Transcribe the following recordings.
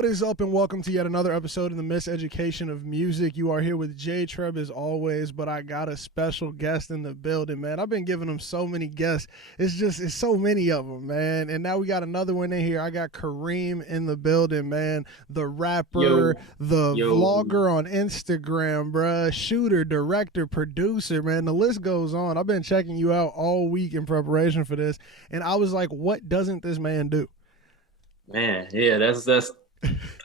What is up, and welcome to yet another episode of the Miseducation of Music. You are here with J-Treb as always, but I got a special guest in the building, man. I've been giving them so many guests. It's so many of them, man. And now we got another one in here. I got KvreeM in the building, man. The rapper, the vlogger on Instagram, bruh. Shooter, director, producer, man. The list goes on. I've been checking you out all week in preparation for this, and I was like, what doesn't this man do? Man, yeah, that's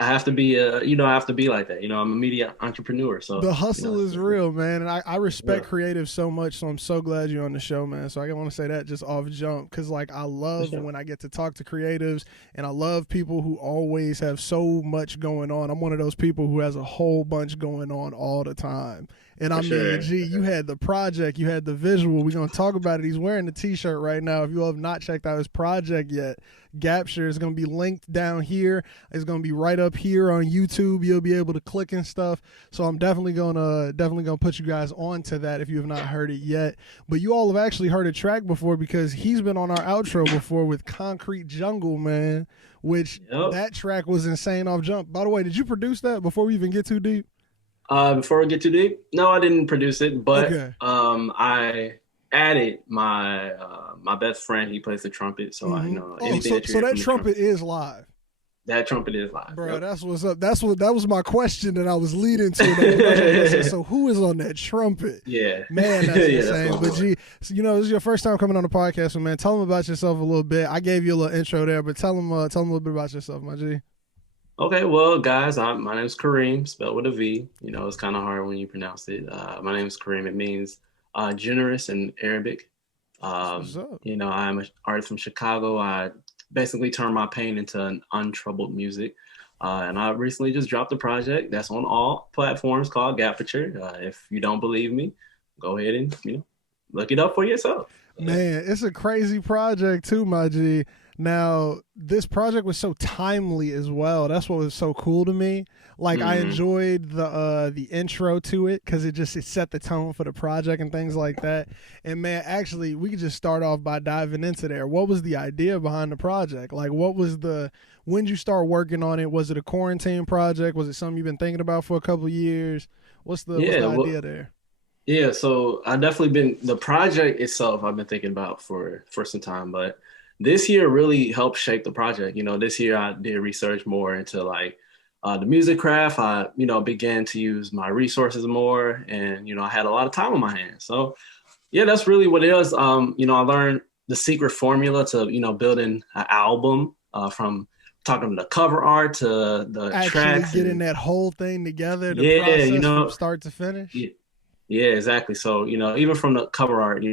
I have to be I have to be like that. I'm a media entrepreneur, so the hustle is real, man. And I respect yeah, creatives so much, so I'm so glad you're on the show, man. So I want to say that just off jump, because like I love sure. when I get to talk to creatives, and I love people who always have so much going on. I'm one of those people who has a whole bunch going on all the time. And I mean, sure. you had the project, you had the visual. We're going to talk about it. He's wearing the t-shirt right now. If you all have not checked out his project yet, Gaperture is going to be linked down here. It's going to be right up here on YouTube. You'll be able to click and stuff. So I'm definitely going to put you guys onto that if you have not heard it yet. But you all have actually heard a track before, because he's been on our outro before with Concrete Jungle, man, which that track was insane off jump. By the way, did you produce that before we even get too deep? Before we get too deep, no, I didn't produce it, but okay. I added my my best friend. He plays the trumpet, so I know anything. So that trumpet is live. That trumpet is live, bro. Yep. That's what's up. That was my question that I was leading to. So who is on that trumpet? Yeah, man, that's insane. But G, so, this is your first time coming on the podcast, so man, tell them about yourself a little bit. I gave you a little intro there, but tell them a little bit about yourself, my G. Okay, well, guys, my name is KvreeM, spelled with a V. It's kind of hard when you pronounce it. My name is KvreeM. It means generous in Arabic. I'm an artist from Chicago. I basically turned my pain into an untroubled music. And I recently just dropped a project that's on all platforms called Gaperture. If you don't believe me, go ahead and, look it up for yourself. Man, it's a crazy project too, my G. Now, this project was so timely as well. That's what was so cool to me. Like, I enjoyed the intro to it, because it set the tone for the project and things like that. And man, actually, we could just start off by diving into there. What was the idea behind the project? Like, when did you start working on it? Was it a quarantine project? Was it something you've been thinking about for a couple of years? What's the idea there? Yeah, so I definitely the project itself, I've been thinking about for some time, but this year really helped shape the project. This year I did research more into the music craft. I, began to use my resources more, and, I had a lot of time on my hands. So yeah, that's really what it is. I learned the secret formula to, building an album, from talking to the cover art to the tracks. Actually getting that whole thing together, the process from start to finish. Yeah, exactly. So, even from the cover art,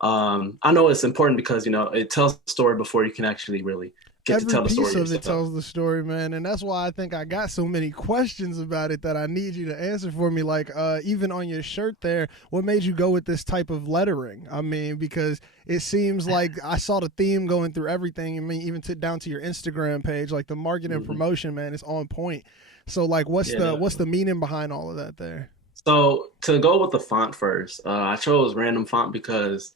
I know it's important because, it tells the story before you can actually really get to tell the story. Every piece of it tells the story, man. And that's why I think I got so many questions about it that I need you to answer for me. Like, even on your shirt there, what made you go with this type of lettering? I mean, because it seems like I saw the theme going through everything. I mean, even down to your Instagram page, like the marketing and promotion, man, is on point. So like, what's the meaning behind all of that there? So to go with the font first, I chose random font because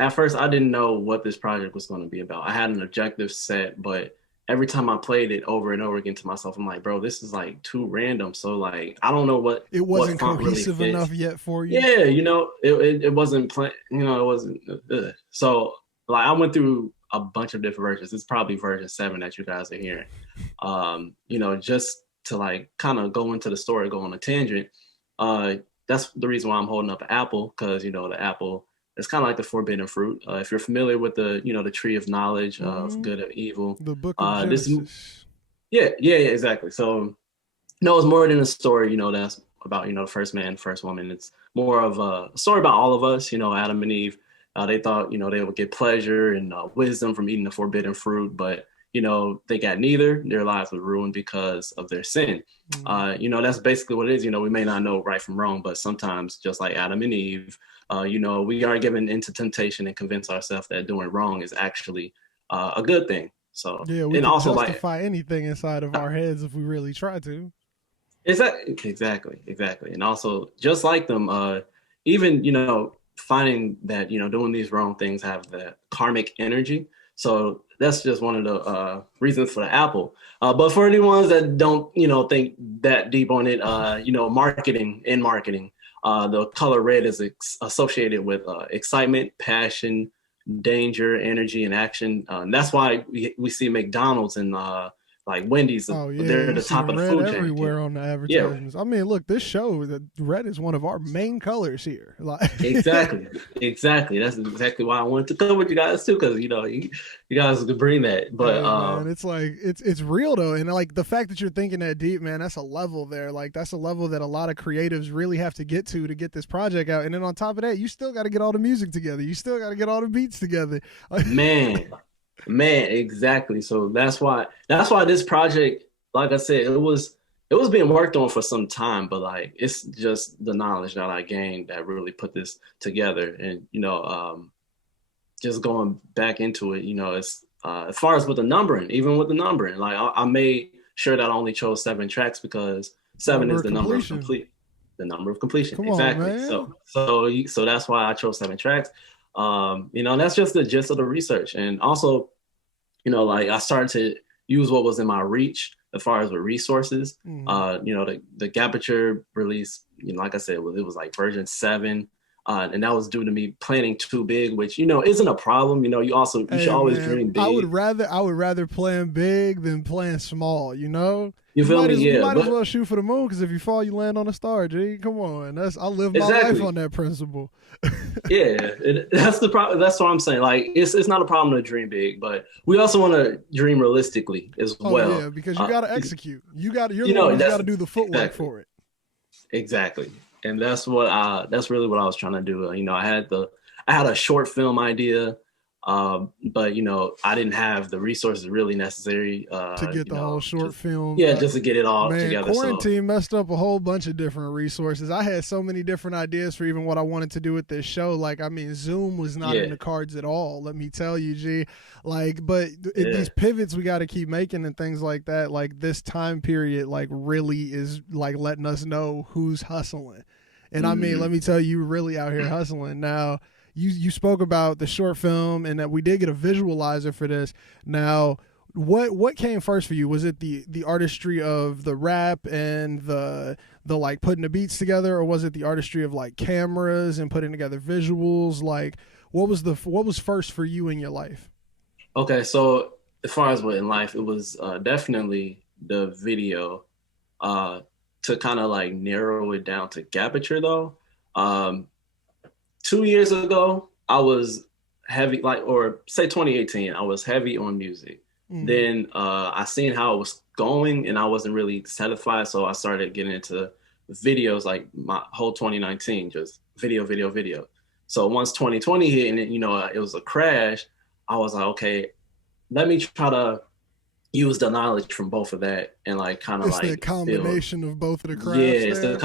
at first I didn't know what this project was going to be about. I had an objective set, but every time I played it over and over again to myself, I'm like, bro, this is like too random. So like, I don't know what it wasn't what cohesive really enough yet for you. Yeah, it wasn't it wasn't. So like, I went through a bunch of different versions. It's probably version 7 that you guys are hearing. Just to like kind of go into the story, go on a tangent. That's the reason why I'm holding up an apple, because the apple, it's kind of like the forbidden fruit. If you're familiar with the the tree of knowledge of good and evil, the book of Genesis. Yeah, exactly. So it's more than a story that's about the first man, first woman. It's more of a story about all of us. Adam and Eve, they thought they would get pleasure and wisdom from eating the forbidden fruit, but they got neither. Their lives were ruined because of their sin. That's basically what it is. We may not know right from wrong, but sometimes, just like Adam and Eve, we are given into temptation and convince ourselves that doing wrong is actually a good thing. So yeah, we can also justify anything inside of our heads if we really try to. Exactly. And also, just like them, even finding that doing these wrong things have the karmic energy. So that's just one of the reasons for the Apple. But for any ones that don't, think that deep on it, marketing, the color red is associated with excitement, passion, danger, energy, and action. And that's why we see McDonald's and like Wendy's. Oh yeah, They're at you the see top of the red food chain. everywhere on the Yeah, advertisements. I mean, look, this show, the red is one of our main colors here. Like exactly. That's exactly why I wanted to come with you guys too, because you guys could bring that. But hey, man, it's like it's real though, and like the fact that you're thinking that deep, man, that's a level there. Like that's a level that a lot of creatives really have to get get this project out. And then on top of that, you still got to get all the music together. You still got to get all the beats together. Man, exactly. So that's why this project, like I said, it was being worked on for some time, but like it's just the knowledge that I gained that really put this together. And just going back into it, it's as far as with the numbering, like I made sure that I only chose 7 tracks because 7 is the number of complete. The number of completion. Come exactly. On, man. So that's why I chose 7 tracks. That's just the gist of the research. And also, like I started to use what was in my reach as far as with resources. The Gaperture release, like I said, it was like version 7. And that was due to me planning too big, which, isn't a problem. You should always dream big. I would rather plan big than plan small, You feel me? You might as well shoot for the moon, because if you fall, you land on a star, G. Come on. I live my life on that principle. Yeah, that's the problem. That's what I'm saying. Like, it's not a problem to dream big, but we also want to dream realistically as well. Yeah, because you got to execute. You're the one who's got to do the footwork for it. Exactly. And that's really what I was trying to do. I had a short film idea, but I didn't have the resources really necessary to get the whole short film. Yeah, just to get it all together. Quarantine messed up a whole bunch of different resources. I had so many different ideas for even what I wanted to do with this show. Like, I mean, Zoom was not in the cards at all. Let me tell you, G. Like, but these pivots we got to keep making and things like that. Like this time period, like really is like letting us know who's hustling. And I mean, let me tell you, really out here hustling. Now, you spoke about the short film and that we did get a visualizer for this. Now, what came first for you? Was it the artistry of the rap and the like putting the beats together, or was it the artistry of like cameras and putting together visuals? Like, what was first for you in your life? Okay, so as far as what in life, it was definitely the video. To kind of like narrow it down to Gaperture though, 2 years ago, I was heavy, or say 2018, I was heavy on music. Then I seen how it was going and I wasn't really satisfied. So I started getting into videos like my whole 2019, just video. So once 2020 hit and it was a crash, I was like, okay, let me try to use the knowledge from both of that and like kind of like the combination of both of the crafts. It's the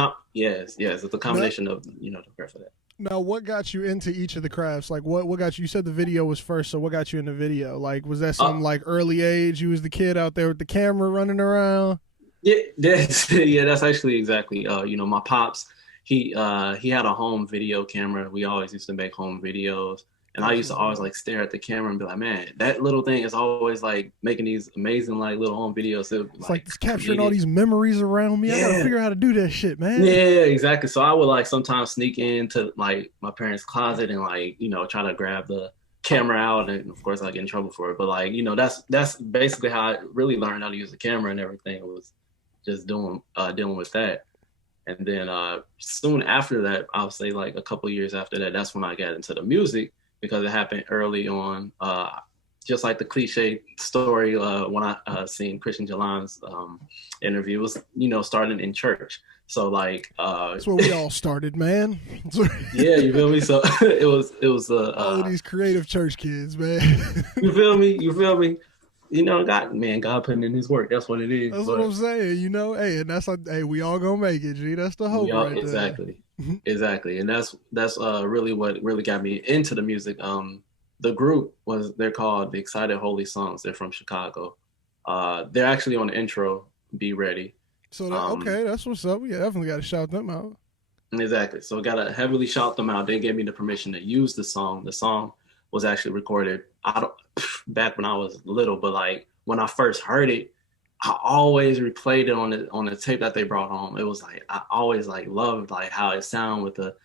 combination of the craft of that. Now, what got you into each of the crafts? Like, what got you? You said the video was first, so what got you into video? Like, was that some like early age? You was the kid out there with the camera running around. Yeah, that's actually exactly. My pops, he had a home video camera. We always used to make home videos. And I used to always like stare at the camera and be like, man, that little thing is always like making these amazing like little home videos. It's like it's capturing all these memories around me. I gotta figure out how to do that shit, man. Yeah, exactly. So I would like sometimes sneak into like my parents' closet and like, try to grab the camera out, and of course I get in trouble for it. But like, that's basically how I really learned how to use the camera and everything. It was just dealing with that. And then soon after that, I would say like a couple years after that, that's when I got into the music. Because it happened early on, just like the cliche story when I seen Christian Jalan's interview. It was, starting in church. So like that's where we all started, man. Yeah, you feel me? So it was all of these creative church kids, man. You feel me? God putting in his work. That's what it is. That's what I'm saying. Hey, and that's like, hey, we all gonna make it, G. That's the hope, right there. Exactly. Exactly. And that's really what really got me into the music. The group they're called the Excited Holy Songs. They're from Chicago. They're actually on the intro, Be Ready. So okay, that's what's up. We definitely got to shout them out. Exactly. So gotta heavily shout them out. They gave me the permission to use the song. The song was actually recorded back when I was little, but like when I first heard it, I always replayed it on the tape that they brought home. It was like I always like loved like how it sounded with the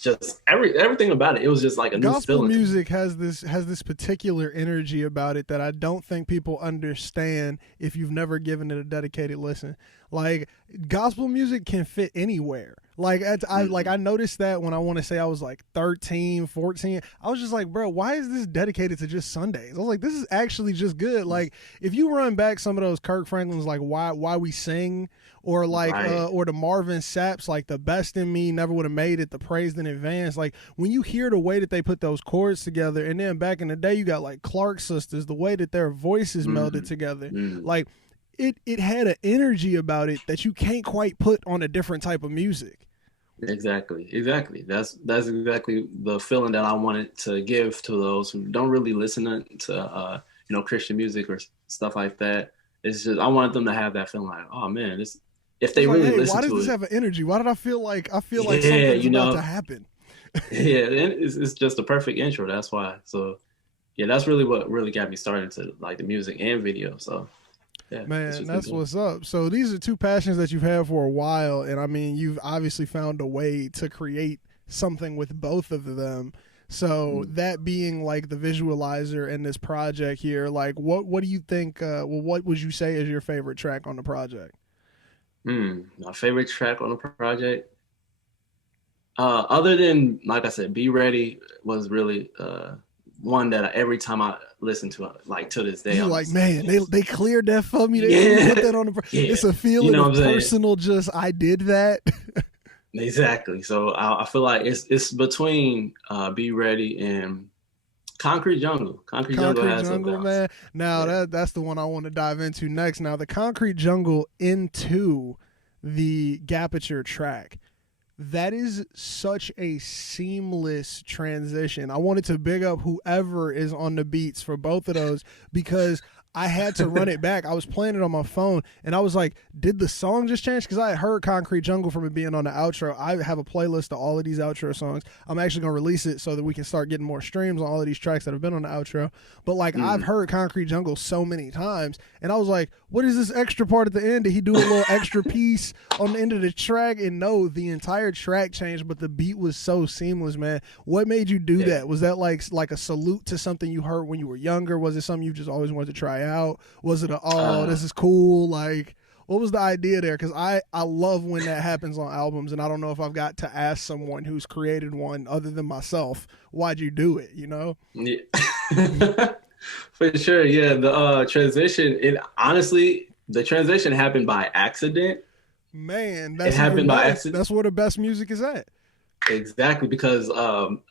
just everything about it. It was just like a new Gospel feeling to me. music has this particular energy about it that I don't think people understand if you've never given it a dedicated listen. Like gospel music can fit anywhere. Like I noticed that when I want to say I was like 13, 14, I was just like, bro, why is this dedicated to just Sundays? I was like, this is actually just good. Like if you run back some of those Kirk Franklin's like why we sing, or like Right. or the Marvin Sapp's like the best in me never would have made it, the praised in advance. Like when you hear the way that they put those chords together, and then back in the day you got like Clark sisters, the way that their voices melded together, like it had an energy about it that you can't quite put on a different type of music. Exactly. That's exactly the feeling that I wanted to give to those who don't really listen to Christian music or stuff like that. It's just I wanted them to have that feeling like, oh man, this if It's they like, really hey, listen why does to this it, have an energy? Why did I feel like yeah, something's about to happen? yeah, and it's just the perfect intro. That's why. So yeah, that's really what really got me started to like the music and video. So yeah, it's Man, just been that's doing. what's up. So these are two passions that you've had for a while, and I mean, you've obviously found a way to create something with both of them. So Mm. that being like the visualizer in this project here, like what do you think? What would you say is your favorite track on the project? My favorite track on the project, other than like I said, "Be Ready" was really one that every time I listen to it, like to this day, You I'm like, just like, man, man, they cleared that for me. They let me put yeah, that on the. yeah, It's a you feeling know what of I'm saying? personal. Just I did that. Exactly. So I feel like it's between "Be Ready" and "Concrete Jungle." "Concrete Jungle" Concrete has a Jungle, bounce. man. Now Yeah. that's the one I want to dive into next. Now the Concrete Jungle into the Gaperture track. That is such a seamless transition. I wanted to big up whoever is on the beats for both of those because I had to run it back. I was playing it on my phone and I was like, did the song just change? Because I had heard Concrete Jungle from it being on the outro. I have a playlist of all of these outro songs. I'm actually going to release it so that we can start getting more streams on all of these tracks that have been on the outro. But like, I've Mm. heard Concrete Jungle so many times and I was like, what is this extra part at the end? Did he do a little extra piece on the end of the track? And no, the entire track changed, but the beat was so seamless, man. What made you do Yeah. that? Was that like a salute to something you heard when you were younger? Was it something you just always wanted to try out? Was it Uh, this is cool? Like, what was the idea there? Because I love when that happens on albums, and I don't know if I've got to ask someone who's created one other than myself, why'd you do it? You know? yeah. For sure. Yeah. The transition. It honestly, the transition happened by accident. Man, It that's even happened by better. accident. That's where the best music is at. Exactly, because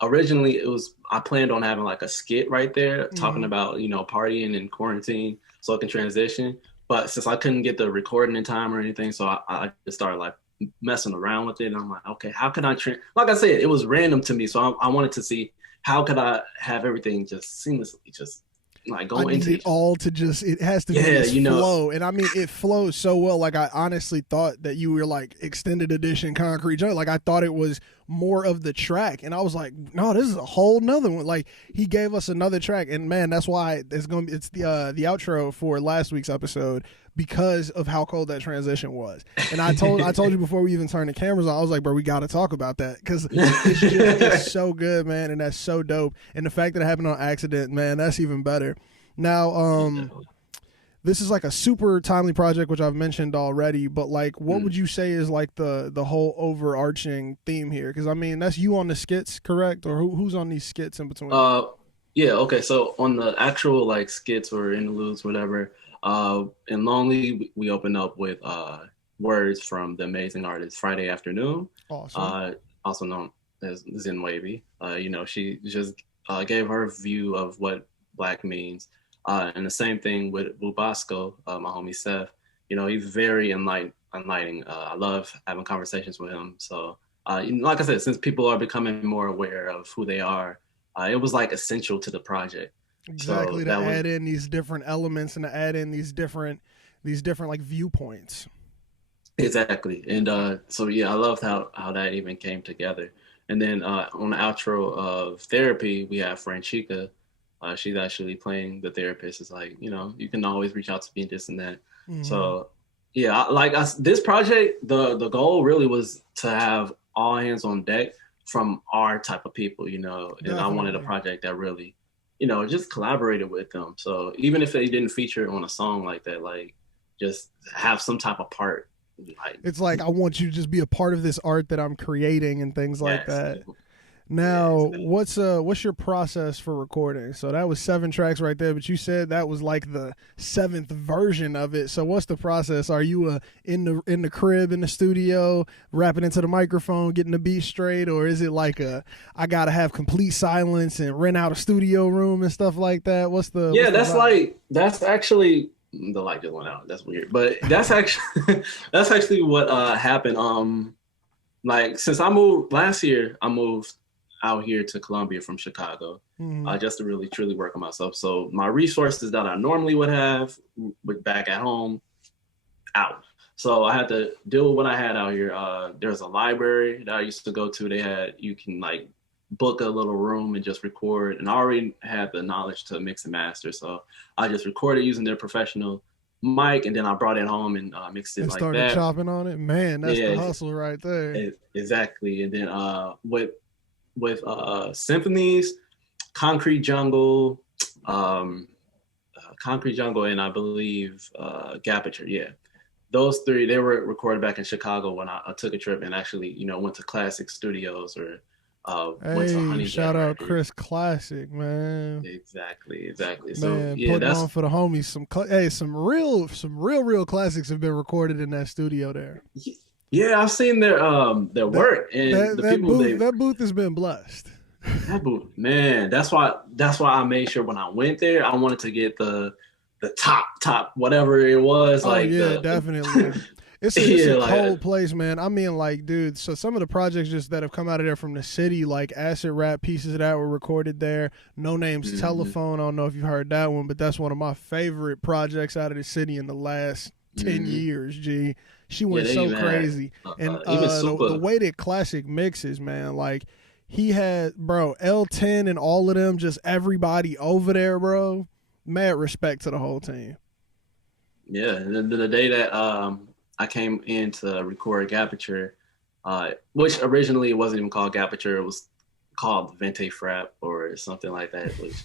originally it was I planned on having like a skit right there talking Mm-hmm. about partying and quarantine so I can transition. But since I couldn't get the recording in time or anything, so I just started like messing around with it. And I'm like, okay, how can like I said, it was random to me, so I wanted to see how could I have everything just seamlessly just like I go need into it each other. all to just, it has to be Yeah, this flow. And I mean, it flows so well. Like, I honestly thought that you were like extended edition Concrete Jungle. Like, I thought it was more of the track. And I was like, no, this is a whole nother one. Like, he gave us another track. And man, that's why it's the outro for last week's episode because of how cold that transition was. And I told you before we even turned the cameras on, I was like, bro, we got to talk about that because it's so good, man, and that's so dope. And the fact that it happened on accident, man, that's even better. Now, this is like a super timely project, which I've mentioned already. But like, what would you say is like the whole overarching theme here? Because I mean, that's you on the skits, correct? Or who's on these skits in between? Uh, yeah, okay. So on the actual like skits or interludes, whatever, in Lonely, we open up with words from the amazing artist Friday Afternoon, Awesome. uh, also known as Zen Wavy. She just gave her view of what black means. And the same thing with Bubasco, my homie Seth. He's very enlightening. I love having conversations with him. So, like I said, since people are becoming more aware of who they are, it was like essential to the project. So Exactly, to that was add in these different elements and to add in these different like viewpoints. exactly. And so yeah, I loved how that even came together. And then on the outro of Therapy, we have Franchica. She's actually playing the therapist. It's like, you can always reach out to me and this and that. Mm-hmm. So yeah, this project, the goal really was to have all hands on deck from our type of people, and Definitely. I wanted a project that really, just collaborated with them. So even if they didn't feature on a song like that, like just have some type of part. Like, it's like I want you to just be a part of this art that I'm creating and things like that. Now, what's your process for recording? So that was 7 tracks right there, but you said that was like the 7th version of it. So what's the process? Are you in the crib in the studio, rapping into the microphone, getting the beat straight, or is it like I gotta have complete silence and rent out a studio room and stuff like that? That's actually the light just went out. That's weird, but that's actually what happened. Like since I moved last year, I moved out here to Columbia from Chicago, just to really truly work on myself. So my resources that I normally would have back at home out. So I had to deal with what I had out here. There's a library that I used to go to. You can like book a little room and just record. And I already had the knowledge to mix and master. So I just recorded using their professional mic, and then I brought it home and mixed it and like that. Started chopping on it. Man, that's the hustle right there. Exactly. And then with symphonies, Concrete Jungle, and I believe Gaperture. Yeah, those 3, they were recorded back in Chicago when I took a trip and actually went to Classic Studios or went to Honey. Shout out Chris Classic, man. Exactly. So man, yeah, that's on for the homies. Some real classics have been recorded in that studio there. Yeah, I've seen their work, and that booth has been blessed. That booth, man. That's why I made sure when I went there, I wanted to get the top whatever it was. Definitely. It's a cold place, man. I mean, like, dude, so some of the projects just that have come out of there from the city, like Acid Rap pieces that were recorded there, No Name's Telephone. I don't know if you've heard that one, but that's one of my favorite projects out of the city in the last 10 years, G. She went so crazy. And the way that Classic mixes, man, like he had, bro, L10 and all of them, just everybody over there, bro. Mad respect to the whole team. Yeah, the day that I came in to record Gaperture, which originally it wasn't even called Gaperture, it was called Vente Frap or something like that, which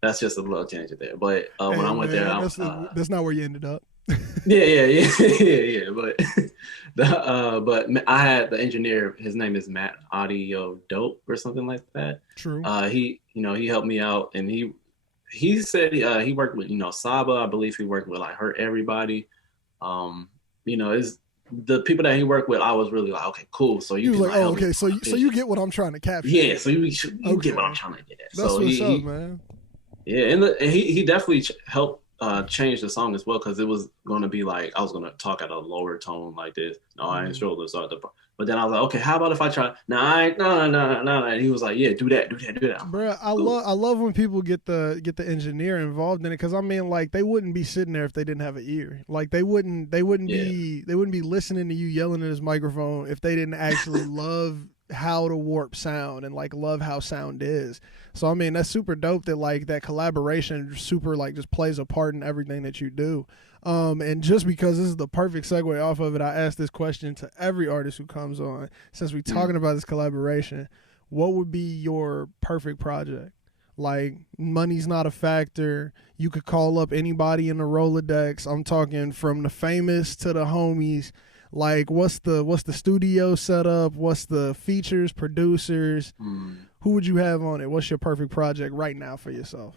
that's just a little tangent there. But when I went there, that's not where you ended up. Yeah. But I had the engineer. His name is Matt Audio Dope or something like that. True. He helped me out, and he said he worked with Saba. I believe he worked with like Hurt Everybody. Is the people that he worked with. I was really like, okay, cool. So you was like, oh, okay, so you get what I'm trying to capture. Yeah, so you get what I'm trying to get at. That's so what's up, man. Yeah, and he definitely helped change the song as well, because it was going to be like I was going to talk at a lower tone like this. No, I ain't sure this are the. But then I was like, okay, how about if I try? No. And he was like, yeah, do that. Bro, I love when people get the engineer involved in it, because I mean, like, they wouldn't be sitting there if they didn't have an ear. Like they wouldn't be listening to you yelling at his microphone if they didn't actually love how to warp sound and like love how sound is. So I mean, that's super dope that like that collaboration super like just plays a part in everything that you do. And just because this is the perfect segue off of it, I ask this question to every artist who comes on. Since we're talking about this collaboration, what would be your perfect project? Like, money's not a factor. You could call up anybody in the Rolodex. I'm talking from the famous to the homies. Like, what's the studio setup? What's the features, producers? Who would you have on it? What's your perfect project right now for yourself?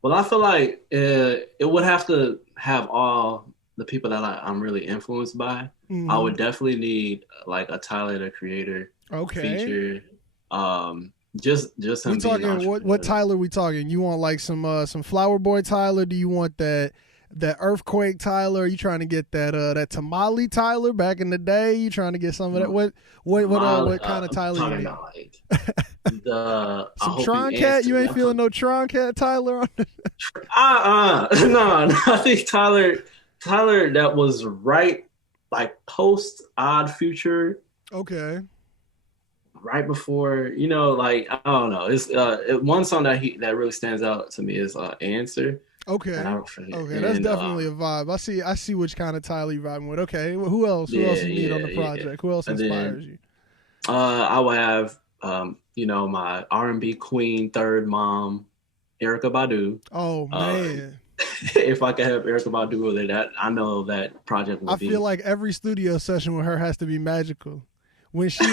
Well, I feel like it would have to have all the people that I'm really influenced by. I would definitely need like a Tyler, the Creator feature. Just him. We talking what Tyler we talking? You want like some Flower Boy Tyler? Do you want that Earthquake Tyler? Are you trying to get that Tamale Tyler back in the day? You trying to get some of that? What kind of Tyler you need? Some Tron Cat? You ain't feeling no Tron Cat Tyler on it? No. I think Tyler that was right like post Odd Future. Okay. right before, like I don't know. It's one song that really stands out to me is Answer. Okay. And I Okay, that's and definitely a vibe. I see which kind of Tyler you vibing with. Okay, well, who else? Who else yeah, you need on yeah, the yeah. project? Who else And then inspires you? I will have my R&B queen, third mom, Erica Badu. Oh Uh, man, if I could have Erica Badu with it, that I know that project I would feel be like every studio session with her has to be magical.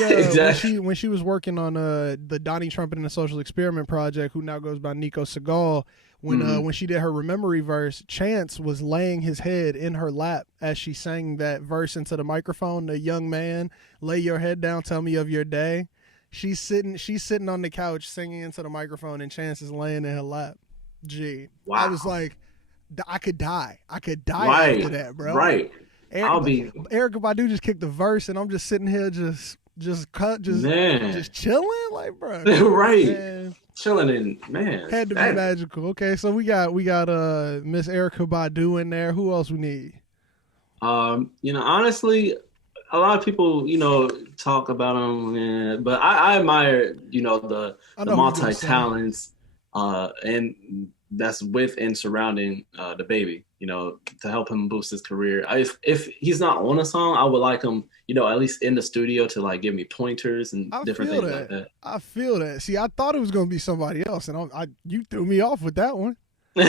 exactly. When she was working on the Donnie Trumpet and the Social Experiment project, who now goes by Nico Segal, Mm-hmm. when she did her Rememory verse, Chance was laying his head in her lap as she sang that verse into the microphone. The young man, lay your head down, tell me of your day. She's sitting on the couch singing into the microphone, and Chance is laying in her lap. Gee, I was Wow. like, I could die. I could die after Right. that, bro. Right. I'll be Erica Badu just kicked the verse, and I'm just sitting here, man. just chilling, like, bro, come on, Right. man. Chilling in man. Had to be That magical. Okay, so we got Miss Erica Badu in there. Who else we need? honestly, a lot of people, talk about them, but I admire, I the know who you gonna multi say. talents, and that's with and surrounding the baby, to help him boost his career. If he's not on a song, I would like him, at least in the studio to like give me pointers and I different feel things like that. that. I feel that. See, I thought it was gonna be somebody else, and you threw me off with that one. Wait,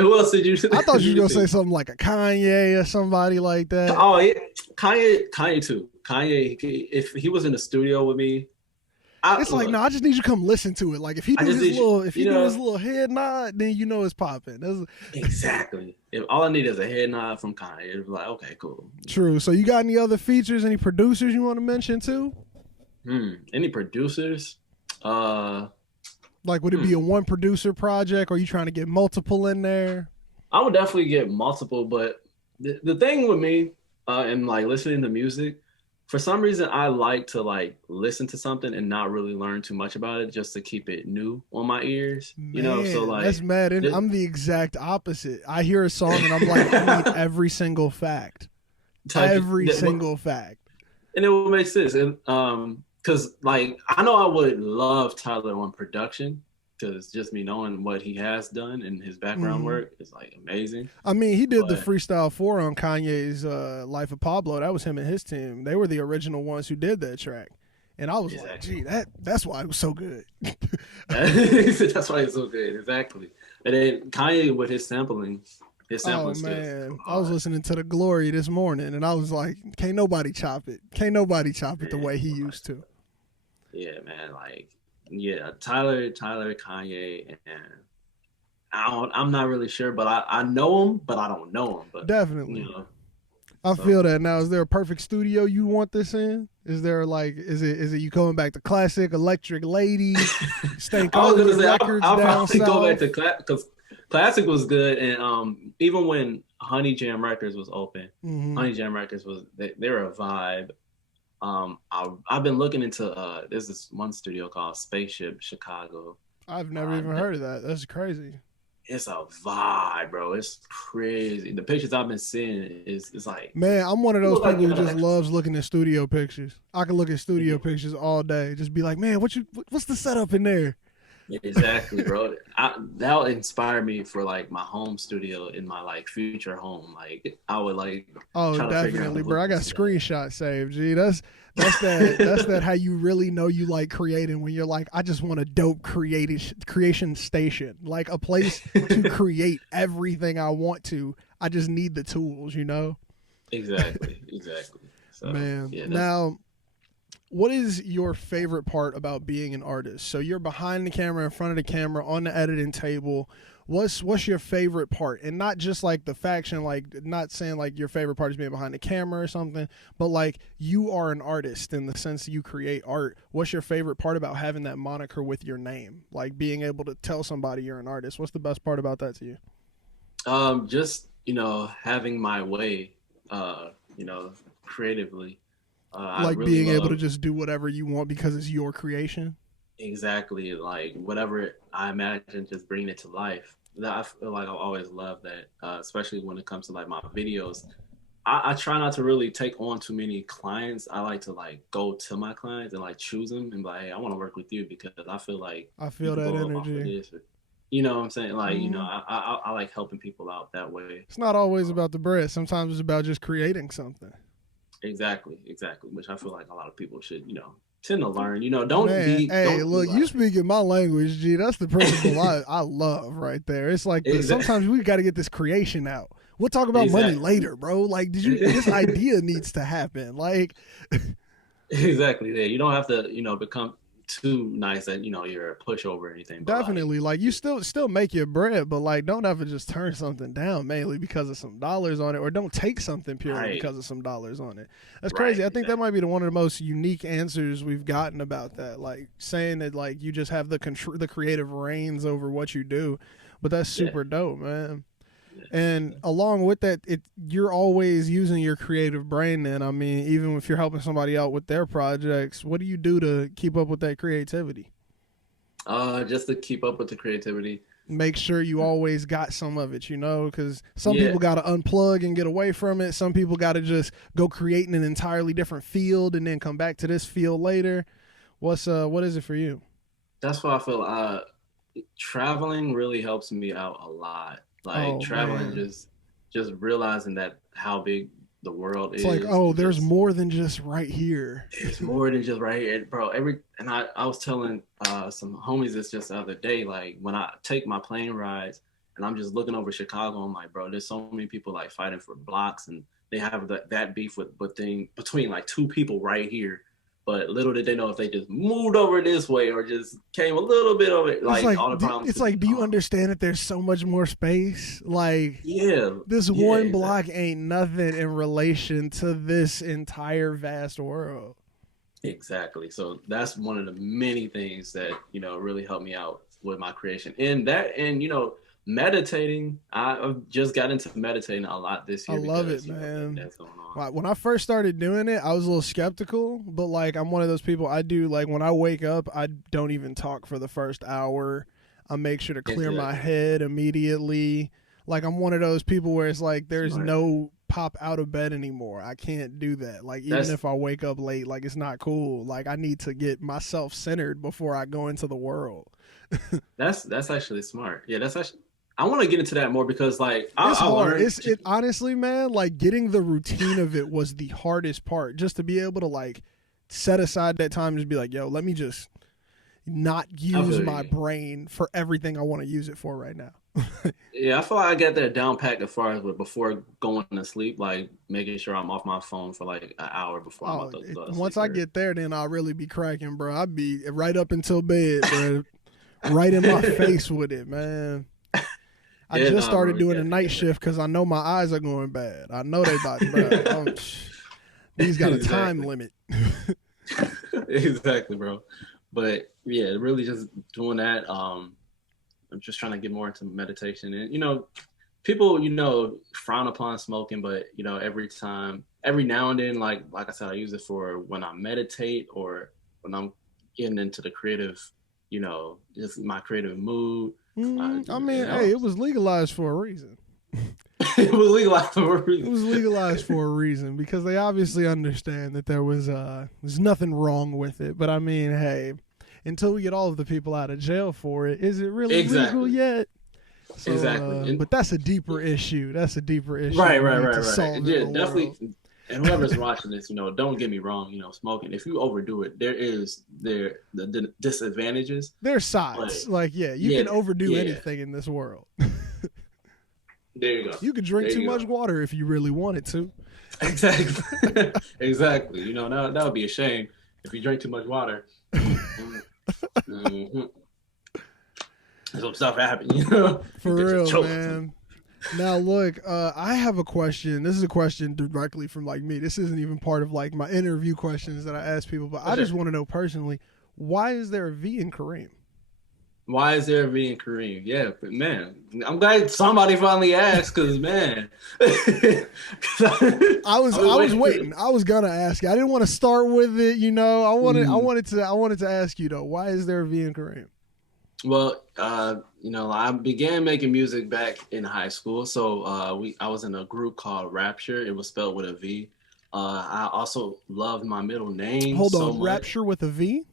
who else did you? I thought you did were you gonna say think? something like a Kanye or somebody like that. Oh yeah, Kanye too. Kanye, if he was in the studio with me, I It's like, no, look. I just need you to come listen to it. Like if he I do just his need you, little, if he do his little head nod, then you know it's popping. That's exactly. If all I need is a head nod from Kanye, it'd be like, okay, cool. true. So you got any other features, any producers you want to mention too? Any producers? Uh, Like, would it be a hmm. one producer project, or are you trying to get multiple in there? I would definitely get multiple, but the thing with me, and like listening to music, for some reason I like to like listen to something and not really learn too much about it, just to keep it new on my ears. So Man, that's like, mad. And this I'm the exact opposite. I hear a song and I'm like, I need every single fact, type, every single fact. and it would make sense. And because like I know I would love Tyler on production because just me knowing what he has done and his background Mm-hmm. work is like amazing. I mean, he did the But freestyle 4 on Kanye's Life of Pablo. That was him and his team. They were the original ones who did that track. And I was like, exactly, gee, that's why it was so good. that's why it's so good. Exactly. And then Kanye with his Oh sampling skills is so man, I was hard. listening to The Glory this morning, and I was like, can't nobody chop it. Can't nobody chop it the Man, way he used to. yeah, man. Like, yeah, Tyler, Kanye, and I'm not really sure, but I know him, but I don't know him. But you Definitely. know, I so feel that. Now, is there a perfect studio you want this in? Is there like, is it you coming back to classic, Electric Lady, I was gonna Stankonia say Records I'll down probably go back south? to because classic was good, and even when Honey Jam Records was open, Mm-hmm. Honey Jam Records they were a vibe. I've been looking into there's this one studio called Spaceship Chicago. I've never Uh, even heard of that. That's crazy. it's a vibe, bro. It's crazy. The pictures I've been seeing is like Man, I'm one of it those look like people you're who in an just extra. loves looking at studio pictures. I can look at studio pictures all day. Just be like, man, what's the setup in there? Exactly, bro. That'll inspire me for like my home studio in my like future home. Like I would like Oh, try to figure definitely, out bro. I what got this is like. screenshots saved. Gee, that's that how you really know you like creating when you're like, I just want a dope creation station, like a place to create everything I want to. I just need the tools, you know. Exactly. So Man, yeah, that's now what is your favorite part about being an artist? So you're behind the camera, in front of the camera, on the editing table. What's your favorite part? And not just like the faction, like not saying like your favorite part is being behind the camera or something, but like you are an artist in the sense that you create art. What's your favorite part about having that moniker with your name? Like being able to tell somebody you're an artist. What's the best part about that to you? just having my way, creatively. I Like really being able to love just do whatever you want because it's your creation. exactly like whatever I imagine, just bringing it to life. That I feel like I always love that, especially when it comes to like my videos. I try not to really take on too many clients. I like to like go to my clients and like choose them and be like, hey, I want to work with you because I feel like I you feel could that go up off of energy. this. Or, you know what I'm saying? Like, Hmm. I like helping people out that way. It's not always about the bread. Sometimes it's about just creating something. Exactly. Which I feel like a lot of people should, tend to learn. Man, hey, Don't be look, you like, speaking my language, G. That's the principle I love right there. It's like exactly, sometimes we got to get this creation out. We'll talk about money exactly, later, bro. Like, this idea needs to happen. Like, exactly. Yeah, you don't have to, become too nice that you're a pushover or anything. But like, definitely, like you still make your bread, but like don't ever just turn something down mainly because of some dollars on it, or don't take something purely right, because of some dollars on it. That's right, crazy. I think that exactly. might be one of the most unique answers we've gotten about that. Like saying that like you just have the creative reins over what you do, but that's Yeah, super dope, man. yeah. And along with that, you're always using your creative brain. Then I mean, even if you're helping somebody out with their projects, what do you do to keep up with that creativity? Just to keep up with the creativity. Make sure you always got some of it, because some Yeah. people got to unplug and get away from it. Some people got to just go create in an entirely different field and then come back to this field later. What is it for you? That's why I feel traveling really helps me out a lot. Like Oh traveling, man, just realizing that how big the world it's like, is, oh, and there's just more than just right here. it's more than just right here, bro. I was telling some homies this just the other day. Like when I take my plane rides and I'm just looking over Chicago, I'm like, bro, there's so many people like fighting for blocks, and they have that beef between like two people right here. But little did they know if they just moved over this way or just came a little bit over, It's like like all the problems it's could be like, do you gone. understand that there's so much more space? Like Yeah, this yeah, one exactly. block ain't nothing in relation to this entire vast world. Exactly. So that's one of the many things that, really helped me out with my creation. And meditating, I've just got into meditating a lot this I year love it, because, man. that's going on. When I first started doing it, I was a little skeptical, but like I'm one of those people. I do like when I wake up, I don't even talk for the first hour. I make sure to clear my Exactly. head immediately. Like I'm one of those people where it's like there's Smart. no pop out of bed anymore. I can't do that. Like even That's if I wake up late, like it's not cool. Like I need to get myself centered before I go into the world. that's actually smart. Yeah, that's actually I want to get into that more because like It's I hard. learned It honestly, man, like getting the routine of it was the hardest part. Just to be able to like set aside that time and just be like, yo, let me just not I use feel my you. brain for everything I want to use it for right now. Yeah, I feel like I got that down pat as far as before going to sleep, like making sure I'm off my phone for like an hour before I'm about Oh, to go to once sleep. I Or get there, then I'll really be cracking, bro. I'll be right up until bed, bro. Right in my face with it, man. I yeah, just no, bro, started you doing a got night it. shift because I know my eyes are going bad. I know they about, bro. These got a time Exactly. limit. Exactly, bro. But yeah, really just doing that. I'm just trying to get more into meditation, and people frown upon smoking, but every now and then, like I said, I use it for when I meditate or when I'm getting into the creative, just my creative mood. I It mean, hey, it helps. was legalized for a reason. It was legalized for a It reason. was legalized for a reason because they obviously understand that there's nothing wrong with it. But I mean, hey, until we get all of the people out of jail for it, is it really legal Exactly, yet? So, exactly, and but that's a deeper issue. That's a deeper issue right, we right, need right, to right. solve in Yeah, the definitely. world. And whoever's watching this, don't get me wrong. Smoking. If you overdo it, there the disadvantages. There's But sides. Like, yeah, you yeah, can overdo yeah. anything in this world. There you go. You could drink There too you much go. water if you really wanted to. Exactly. Exactly. That would be a shame if you drink too much water. Mm-hmm. Some stuff happen. You For could just real, choke. man. Now look, I have a question. This is a question directly from like me. This isn't even part of like my interview questions that I ask people, but I just Okay. want to know personally, why is there a V in Kareem? Why is there a V in Kareem? Yeah, but man, I'm glad somebody finally asked because man, I've I been was waiting for this. waiting. I was gonna ask you. I didn't want to start with it, I Mm. wanted to ask you though, why is there a V in Kareem? Well, I began making music back in high school. So I was in a group called Rapture. It was spelled with a V. I also loved my middle name Hold so on, much. Rapture with a V?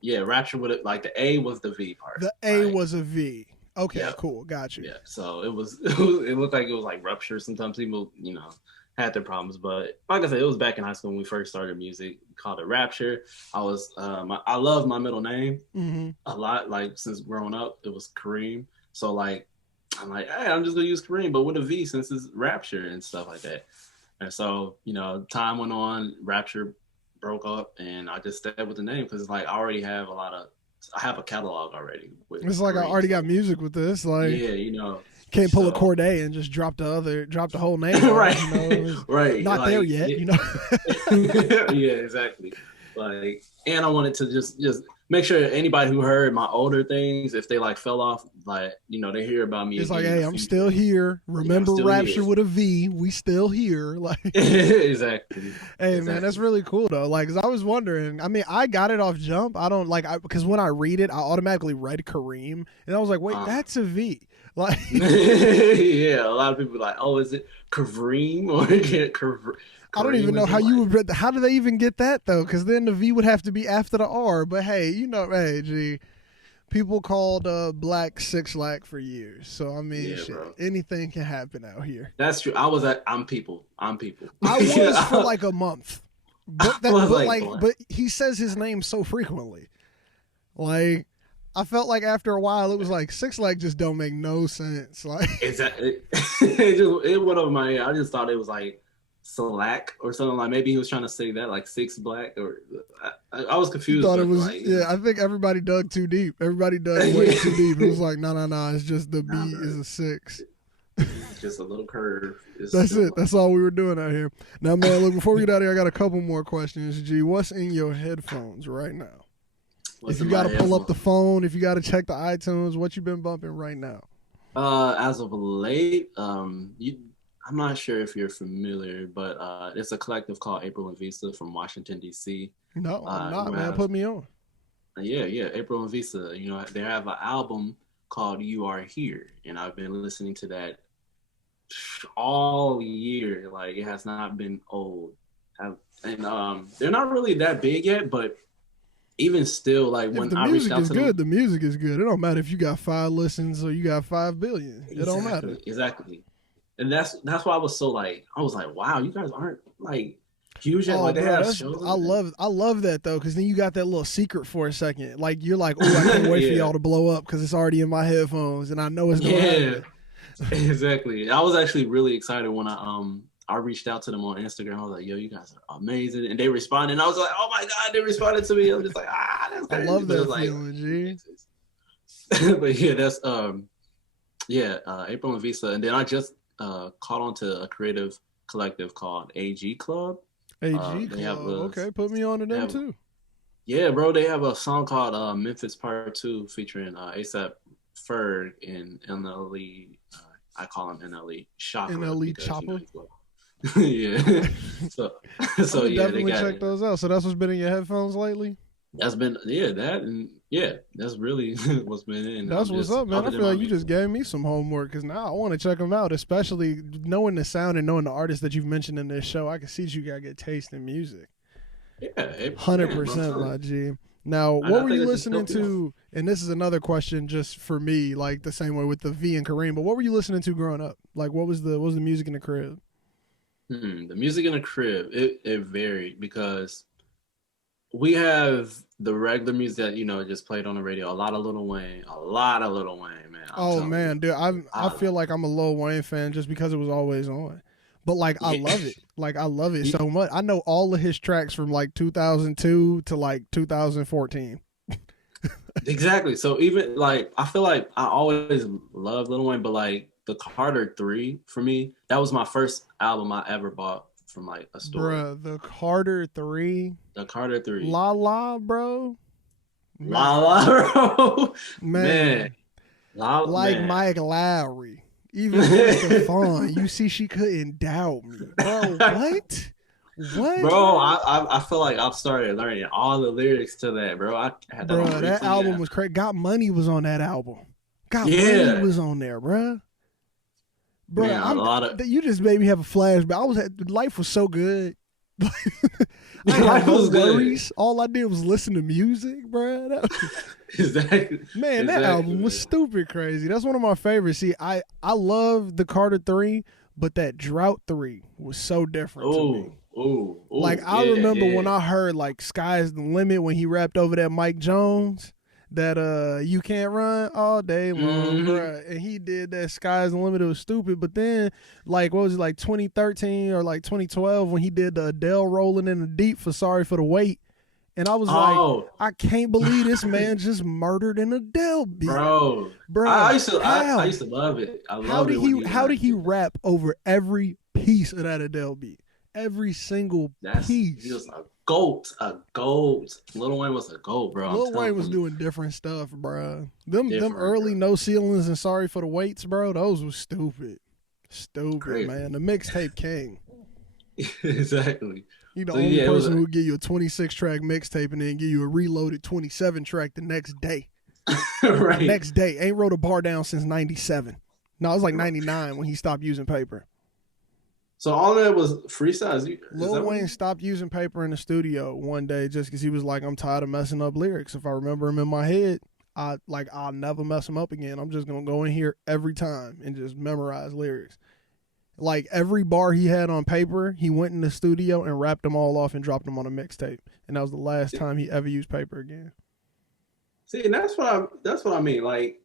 Yeah, Rapture with it, like the A was the V part. The A Right? was a V. Okay, Yeah, cool. Got you. yeah. So it looked like it was like rupture. Sometimes people, had their problems, but like I said, it was back in high school when we first started music. We called it Rapture. I love my middle name Mm-hmm. a lot. Like since growing up, it was KvreeM. So like I'm like, hey, I'm just gonna use KvreeM, but with a V since it's Rapture and stuff like that. And so time went on. Rapture broke up, and I just stayed with the name because like I have a catalog already with It's like I KvreeM. already So got music with this. Like, yeah, can't pull a so Corday and just drop the whole name right, off. It's right, not there like yet. yeah, exactly. Like, and I wanted to just make sure anybody who heard my older things, if they like fell off, like they hear about me It's again like, in hey, the I'm future. still here. Yeah, I'm Remember still Rapture here. with a V. We still here. Like, Exactly. hey man, that's Exactly. really cool though. Like, 'cause I was wondering. I mean, I got it off jump. I don't like because when I read it, I automatically read KvreeM, and I was like, wait, that's a V. Like, Yeah, a lot of people are like, oh, is it KvreeM or I don't even KvreeM? know Is how it you like? would. How do they even get that though? Because then the V would have to be after the R. But hey, hey, gee, people called Black Six Lack for years. So I mean, Yeah, shit, bro. anything can happen out here. That's true. I'm people. I'm people. I was for I like a month, but was like, boy. but he says his name so frequently. Like, I felt like after a while it was like Six Lack just don't make no sense. Like, Exactly. It went over my head. I just thought it was like slack or something. Like maybe he was trying to say that like six black or I was you confused, thought it but was, like yeah. I think everybody dug too deep. Everybody dug way too deep. It was like, no, no, no. It's just the nah, B bro. is a six. It's just a little curve. It's That's still it. That's all we were doing out here. Now, man, look, before we get out of here, I got a couple more questions. G, what's in your headphones right now? what's If you in got my to pull up the headphones. phone, if you got to check the iTunes, what you been bumping right now? As of late, I'm not sure if you're familiar, but it's a collective called April and Visa from Washington D.C. No, I'm not, Who man. have Put me on. yeah, April and Visa. They have an album called "You Are Here," and I've been listening to that all year. Like it has not been old. And they're not really that big yet, but even still, like If when the I reached music out is to them, good, the music is good. It don't matter if you got 5 listens or you got 5 billion. It don't matter. exactly, and that's why I was like, wow, you guys aren't like huge yet. Oh, Like they bro, have that's shows. I love that though, because then you got that little secret for a second. Like you're like, oh, I can't wait for Yeah, y'all to blow up because it's already in my headphones and I know it's gonna yeah, happen. exactly. I was actually really excited when I reached out to them on Instagram. I was like, yo, you guys are amazing. And they responded. And I was like, oh my God, they responded to me. I'm just like, that's I crazy. love But it was that like, feeling, G. but yeah, that's April and Visa. And then I just caught on to a creative collective called AG Club. AG They have Club. Okay, put me on to them too. yeah, bro, they have a song called Memphis Part 2 featuring ASAP Ferg and NLE. I call him NLE Chakra NLE because Chopper. yeah. So I so would yeah, they definitely got check those out. So that's what's been in your headphones lately. that's been that's really what's been in. That's I'm what's just up, man. I other than feel my like you music. just gave me some homework because now I want to check them out, especially knowing the sound and knowing the artists that you've mentioned in this show. I can see that you got good taste in music. Yeah, Hundred bro, percent, my G. Now, I what were think you I just listening helped you out. to? And this is another question, just for me, like the same way with the V and KvreeM. But what were you listening to growing up? Like, what was the music in the crib? The music in the crib, it varied because we have the regular music that just played on the radio. A lot of Lil Wayne, man. I'm Oh telling you, man, dude, I I, feel like I'm a Lil Wayne fan just because it was always on. But like, I yeah, love it. Like, I love it so much. I know all of his tracks from like 2002 to like 2014. exactly. So even like I feel like I always loved Lil Wayne, but like the Carter 3 for me, that was my first album I ever bought from like a store. Bruh, the Carter 3, The Carter 3. La La, bro. La Man, La, bro. Man. man. La Like man. Mike Lowry. Even Gwen Stefani, you see she couldn't doubt me. Bro, what? What? Bro, I feel like I've started learning all the lyrics to that, bro. I had that Bro, on that replay. album Yeah. was crazy. Got Money was on that album. Got Money Yeah, was on there, bro. Bro, man, a lot of you just made me have a flashback. Life was so good. I had life no was good. worries. All I did was listen to music, bro. Exactly. Man, that Exactly, album was man. stupid crazy. That's one of my favorites. See, I love the Carter 3, but that Drought 3 was so different to me. Oh, Like, I yeah, remember when yeah. I heard, like, Sky's the Limit when he rapped over that Mike Jones, that You Can't Run All Day Long, bruh. And he did that Sky's the Limit. It was stupid. But then, like, what was it, like 2013 or like 2012 when he did the Adele Rolling in the Deep for Sorry for the Wait. And I was like, I can't believe this man just murdered an Adele beat. Bro. Bruh, I used to love it. How did he rap over every piece of that Adele beat? Every single piece. He was a goat. Lil Wayne was a goat, bro. Lil Wayne was doing different stuff, bro. Them early No Ceilings and Sorry for the Waits, bro, those was stupid. Stupid, man. The mixtape king. Exactly. You the only person who would give you a 26-track mixtape and then give you a reloaded 27-track the next day. Right. Next day. Ain't wrote a bar down since 97. No, it was like 99 when he stopped using paper. So all that was freestyle. Lil Wayne stopped using paper in the studio one day just because he was like, I'm tired of messing up lyrics. If I remember him in my head, I'll never mess them up again. I'm just going to go in here every time and just memorize lyrics. Like every bar he had on paper, he went in the studio and rapped them all off and dropped them on a mixtape. And that was the last time he ever used paper again. See, and that's what I mean. Like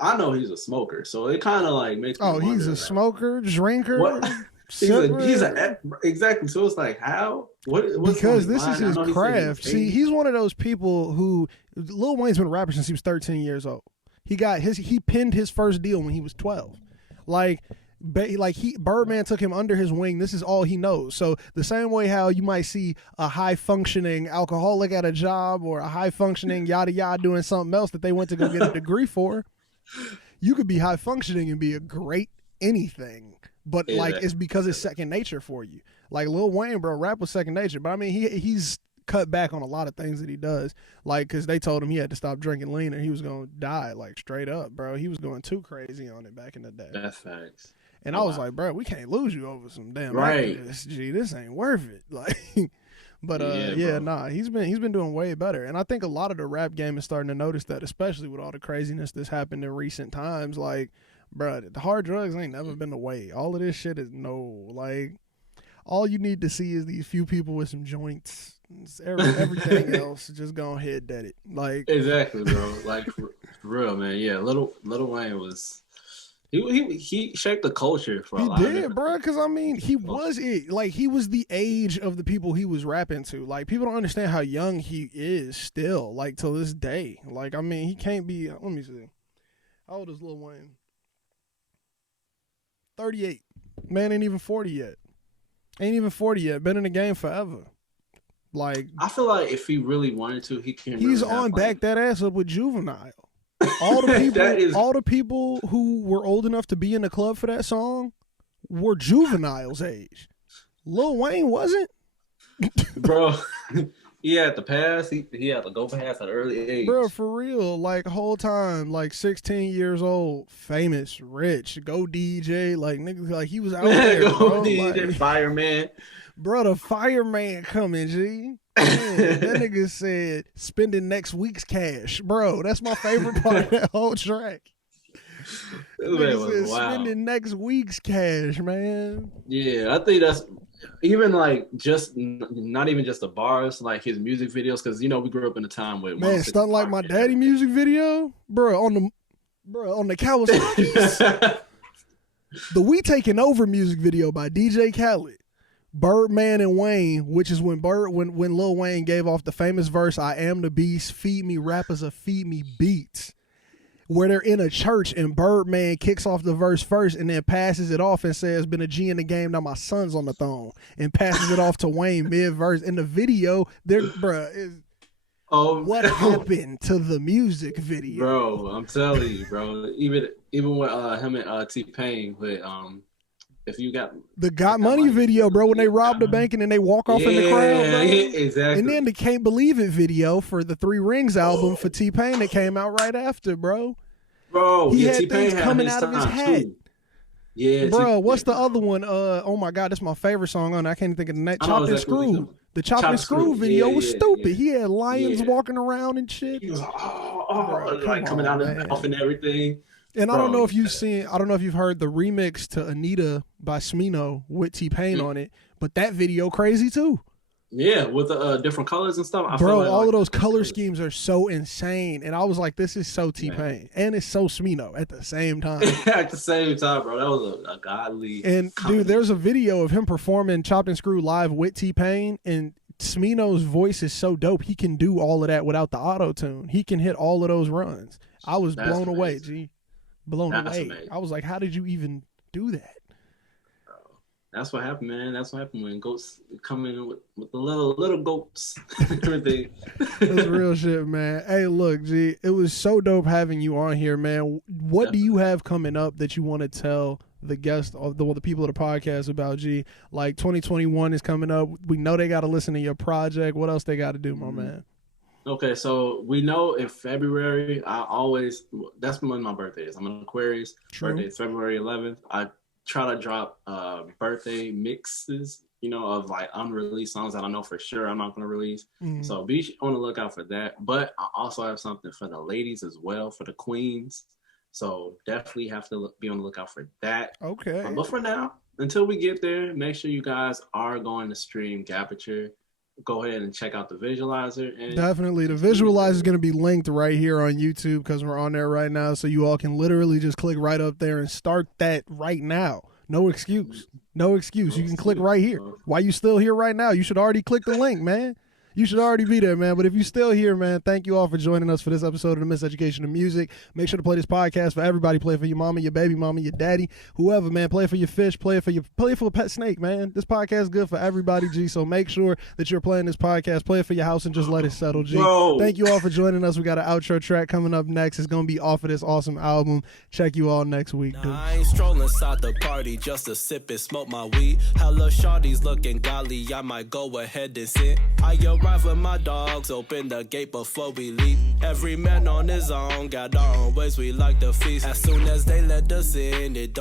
I know he's a smoker, so it kind of like makes me wonder, he's a smoker, drinker. What? Exactly. So it's like how? What's because this is his craft. See, he's one of those people who Lil Wayne's been a rapper since he was 13 years old. He penned his first deal when he was 12. Birdman took him under his wing. This is all he knows. So the same way how you might see a high functioning alcoholic at a job or a high functioning yada yada doing something else that they went to go get a degree for, you could be high functioning and be a great anything. But it's because it's second nature for you. Like Lil Wayne, bro, rap was second nature. But I mean, he's cut back on a lot of things that he does. Like, because they told him he had to stop drinking lean or he was going to die, like straight up, bro. He was going too crazy on it back in the day. That's facts. And I was like, bro, we can't lose you over some damn activists. This ain't worth it. Like, but he's been doing way better. And I think a lot of the rap game is starting to notice that, especially with all the craziness that's happened in recent times. Like, bro, the hard drugs ain't never been the way. All of this shit is like, all you need to see is these few people with some joints. Everything else, just go ahead, dead it. Like, exactly, bro. Like for real, man. Yeah, Lil Wayne was. He shaped the culture for a lot. He did, bro. Because I mean, he was it. Like he was the age of the people he was rapping to. Like people don't understand how young he is still. Like till this day. Like I mean, he can't be. Let me see. How old is Lil Wayne? 38. Man, ain't even 40 yet. Been in the game forever. Like I feel like if he really wanted to, he can. He's really on back that ass up with Juvenile. All the people who were old enough to be in the club for that song were Juvenile's age. Lil Wayne wasn't. Bro, he had to pass. He had to go past at an early age. Bro, for real. Like, whole time, like 16 years old, famous, rich, go DJ. Like, niggas, like, he was out there, go bro. DJ, like, fireman. Bro, the fireman coming, G. Man, that nigga said spending next week's cash. Bro, that's my favorite part of that whole track. Nigga said spending next week's cash, man. Yeah, I think that's even like just not even just the bars, like his music videos, because you know we grew up in a time with stunt like my daddy music video, bro, on the Kawasaki. The We Taking Over music video by DJ Khaled. Birdman and Wayne, which is when Lil Wayne gave off the famous verse, I am the beast, feed me rappers or feed me beats, where they're in a church and Birdman kicks off the verse first and then passes it off and says, been a G in the game, now my son's on the throne, and passes it off to Wayne mid-verse. In the video, what happened to the music video? Bro, I'm telling you, bro. Even with him and T-Pain with if you got the Got Money video, bro, when they robbed the bank and then they walk off in the crowd, bro. Exactly. And then the Can't Believe It video for the Three Rings album for T-Pain that came out right after, bro. Bro, he yeah, had T-Pain things coming out of his hat. Too. Yeah, bro. What's the other one? Oh my God, that's my favorite song on it. I can't even think of the name. Chopped and Screw. The Chopped and Screw video was stupid. He had lions walking around and shit. He was like, bro, like coming out his mouth and everything. And I don't know if you've heard the remix to Anita by Smino with T-Pain on it, but that video crazy too. Yeah, with the different colors and stuff. Bro, all of those color schemes are so insane. And I was like, this is so T-Pain. And it's so Smino at the same time. At the same time, bro. That was a godly And comedy. Dude, there's a video of him performing Chopped and Screw live with T-Pain, and Smino's voice is so dope. He can do all of that without the auto-tune. He can hit all of those runs. I was blown away, G. Blown away. Amazing. I was like, how did you even do that? That's what happened, man. That's what happened when goats come in with the little goats. Everything. That's real shit, man. Hey, look, G, it was so dope having you on here, man. What do you have coming up that you want to tell the guests of the people of the podcast about, G? Like 2021 is coming up. We know they got to listen to your project. What else they got to do, my man? Okay, so we know in February, that's when my birthday is. I'm an Aquarius. True. Birthday is February 11th. I try to drop birthday mixes, of like unreleased songs that I know for sure I'm not going to release. Mm-hmm. So be on the lookout for that. But I also have something for the ladies as well, for the queens. So definitely have to be on the lookout for that. Okay. But for now, until we get there, make sure you guys are going to stream Gaperture. Go ahead and check out the visualizer. And definitely. The visualizer is going to be linked right here on YouTube because we're on there right now. So you all can literally just click right up there and start that right now. No excuse. No excuse. You can click right here. Why you still here right now? You should already click the link, man. You should already be there, man. But if you're still here, man, thank you all for joining us for this episode of the Miseducation of Music. Make sure to play this podcast for everybody. Play it for your mama, your baby mama, your daddy, whoever, man. Play it for your fish. Play it for a pet snake, man. This podcast is good for everybody, G. So make sure that you're playing this podcast. Play it for your house and just let it settle, G. Bro. Thank you all for joining us. We got an outro track coming up next. It's going to be off of this awesome album. Check you all next week, dude. I ain't strolling inside the party just to sip and smoke my weed. Hella shawty's looking godly. I might go ahead and sit. I arrive with my dogs, open the gate before we leave. Every man on his own, got our own ways we like to feast. As soon as they let us in, it don't